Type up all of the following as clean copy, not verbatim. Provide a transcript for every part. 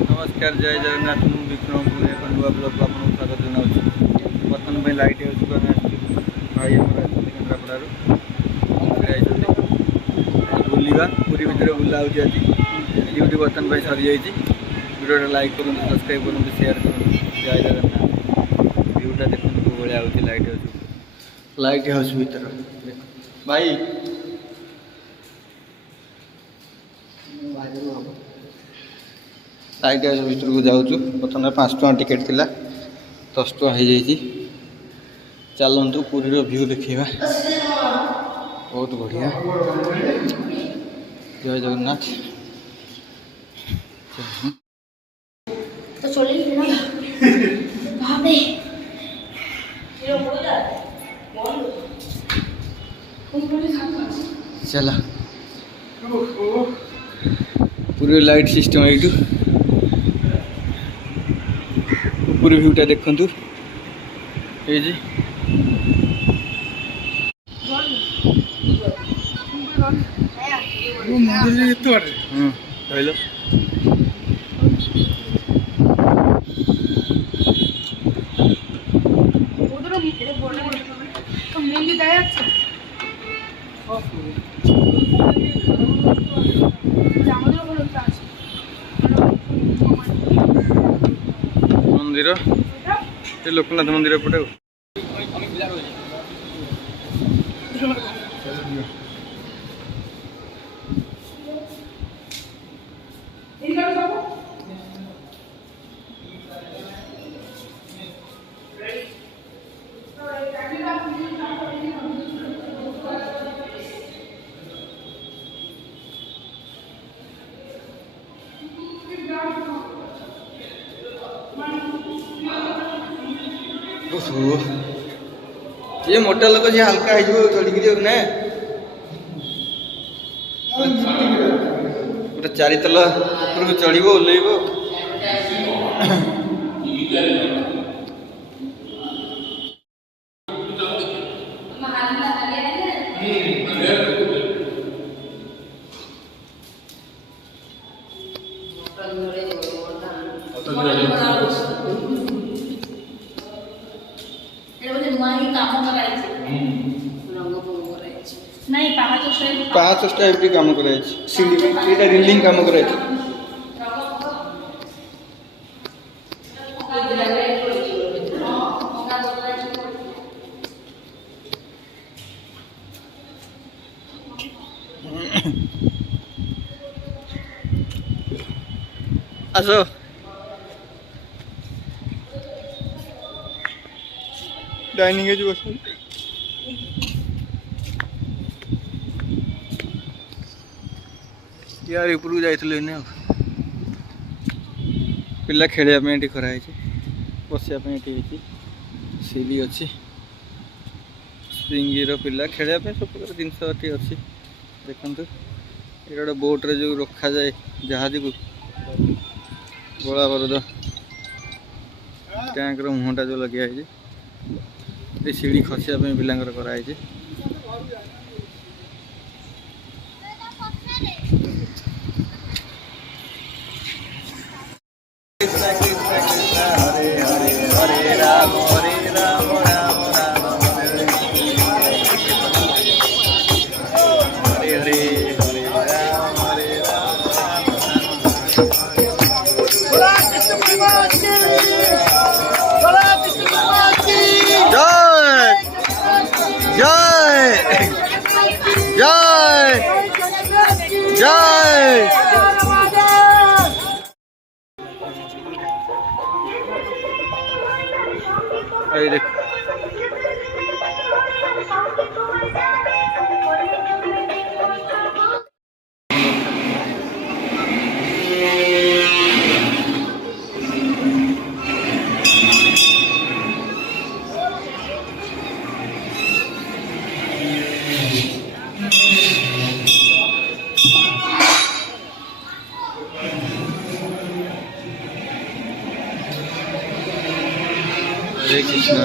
नमस्कार जय जगन्नाथ मु विक्रमपुर एक नुआ ब्लॉग को आपको स्वागत जनाऊँ। बर्तमान लाइट हाउस भाई केन्द्रापड़ार बुलवा पूरी भितर बुला आज ड्यूटी बर्तमान सरी जाइए। वीडियो लाइक करूँ सब्सक्राइब करूँ शेयर करूँ। जय जगन्नाथ व्यूटा देखते भाया लाइट हाउस भीतर भाई लाइट हाउस भीतर को जाऊँ। बर्तमान 5 टଙ୍କା टिकेट थिला 10 टଙ୍କା हो जाइए। चलतु पुरी व्यू देखा बहुत बढ़िया। जय जगन्नाथ। चला पूरी लाइट सिस्टम ये पूरी व्यूटा देखु ये कहल मंदिर ये लोकनाथ मंदिर पटे ये मोटा लोग जी हल्का हो चढ़ी ना गोटे 4 तला चढ़ ओल्लैब पाँच टाइप काम कर रिलिंग काम कर आसो डाइनिंग बस यार ऊपर को जाइए पिला खेलने कराई बसापी सीढ़ी अच्छी स्प्रिंगर पिला खेलने सब प्रकार जिनस अच्छी देखु ये गोटे बोट्रे जो रखा जाए जहाज को गोला बरद टैंक मुहटा जो लगे सीढ़ी खसापी पिलांकर कराई जय देख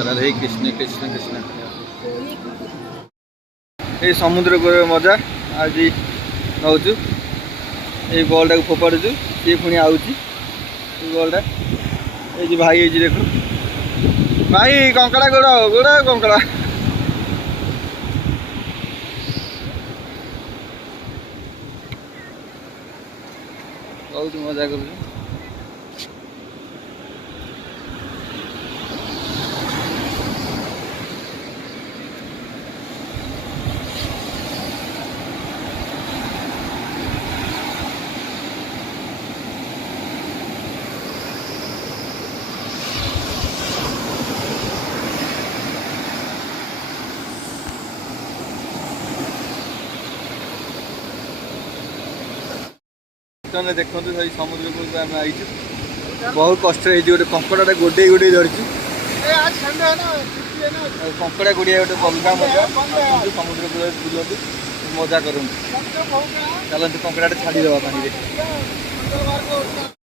हरे कृष्ण कृष्ण कृष्ण। ये समुद्र को मजा आज नौचु ये बॉल टाक फोपाड़ू सी पुणी आउची गोलटा ये भाई ये देखो भाई कंकड़ा गोड़ा गोड़ा कंकड़ा बहुत मजा कर देखो सही समुद्र कूल आम आई बहुत कष्ट गोटे कंकड़ा गोडे गोडे धरती कंकड़ा गुड़िया गोटे बलगा मजा समुद्र कूल बुलती मजा करूँ चलते कंकड़ा छाड़ीदे पानी।